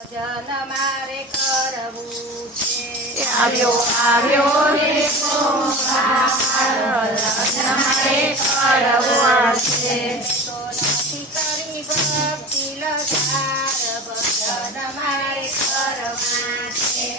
ભજન મારે કરવું છે. આવ્યો આવ્યો રે સોમવાર, ભજન મારે કરવું છે. તો નથી કરી ભક્તિ લસાર, ભજન મારે કરવા છે.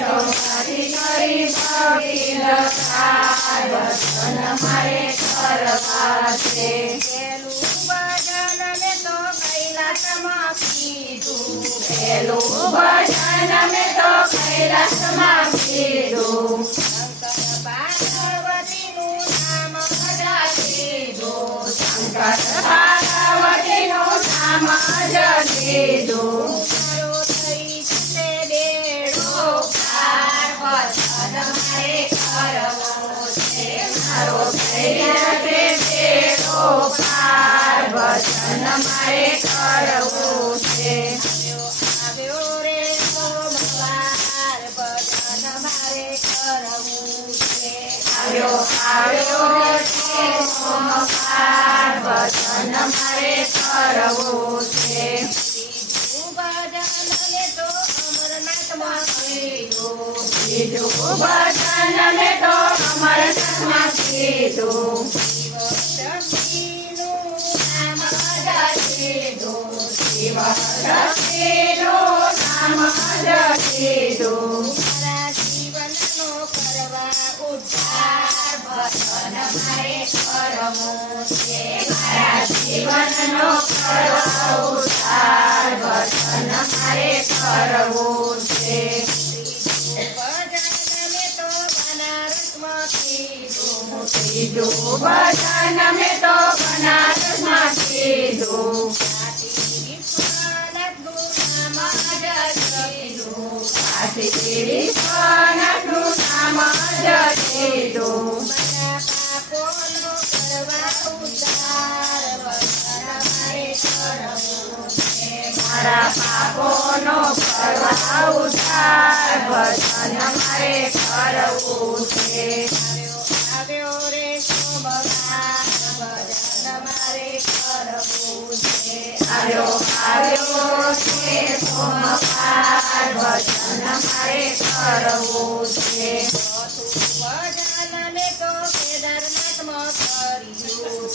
તો નથી કરી ભક્તિ લસાર, ભજન મારે કરવા છે. પેલું ભજન મેં તો કૈલાસમાં કીધું, પેલું ભજન મેં તો કૈલાસમાં કીધું. શંકર પાર્વતીનું નામ બધા કીધું. શંકર પાર્વતીનું નામ જ લીધું. મારો થઈ જશે બેડો પાર, ભજન મારે કરવો છે. મારો થઈ જશે બેડો પાર, ભજન મારે કરવું છે. આવ્યો રે સોમવાર, ભજન મારે કરવું છે. આવ્યો આવ્યો છે સોમવાર, ભજન મારે કરવું છે. બીજું ભજન મેં તો અમરનાથમાં કીધું, બીજું ભજન મેં તો અમરનાથમાં કીધું. શિવશક્તિનું નામ જ કીધું. શિવશક્તિનું નામ જ કીધું. મારા જીવનનો કરવા ઉદ્ધાર, ભજન મારે કરવું છે. મારા જીવનનો કરવા ઉદ્ધાર, ભજન મારે કરવું છે. ભજન મેં તો બનારસમાં કીધું, ત્રીજું ભજન મેં તો બનારસમાં કીધું. આથી વિશ્વનાથનું નામ જ કીધું. મારા પાપોનો કરવા ઉદ્ધાર, ભજન મારે કરવું છે. આવ્યો રે સોમવાર, ભજન મારે કરવું છે. આવ્યો આવ્યો છે સોમવાર, ભજન મારે કરવું છે. ભજન મેં તો કેદારનાથમાં કર્યું,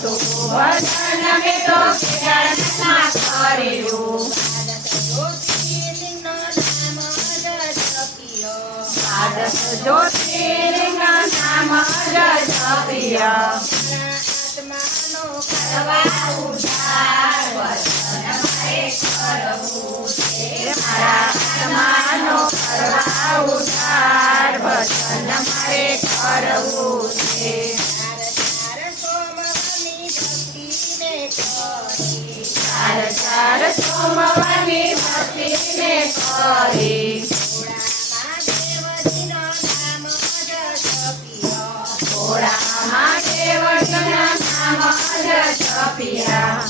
ચોથું ભજન મેં તો કેદારનાથમાં કર્યું. જ્યોતિર્લિંગનું નામ જ જપ્યો. દ્વાદશ જ્યોતિર્લિંગના નામ જ જપ્યા. આત્માનો કરવા ઉદ્ધાર, ભજન મારે કરવું છે. મારા આત્માનો કરવા ઉદ્ધાર, ભજન મારે કરવું છે. ચાર સોમવારની ભક્તિ મેં કરી, ચાર ચાર સોમવારની ભક્તિ મેં કરી. ભોળામાં દેવજીના નામ જ જપ્યા. ભોળામાં દેવજીના નામ જ જપ્યા.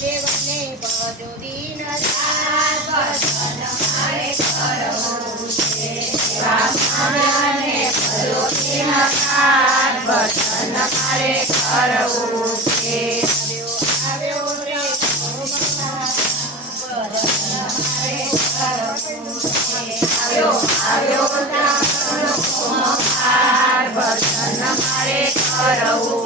દેવને ભજો દિન રાત, ભજન મારે કરવું છે. સ્વામિનારાયણને ભજો દિન રાત, ભજન મારે કરવું છે. આવ્યો રે સોમવાર, ભજન મારે કરવું છે. આવ્યો આવ્યો સોમવાર, ભજન મારે કરવું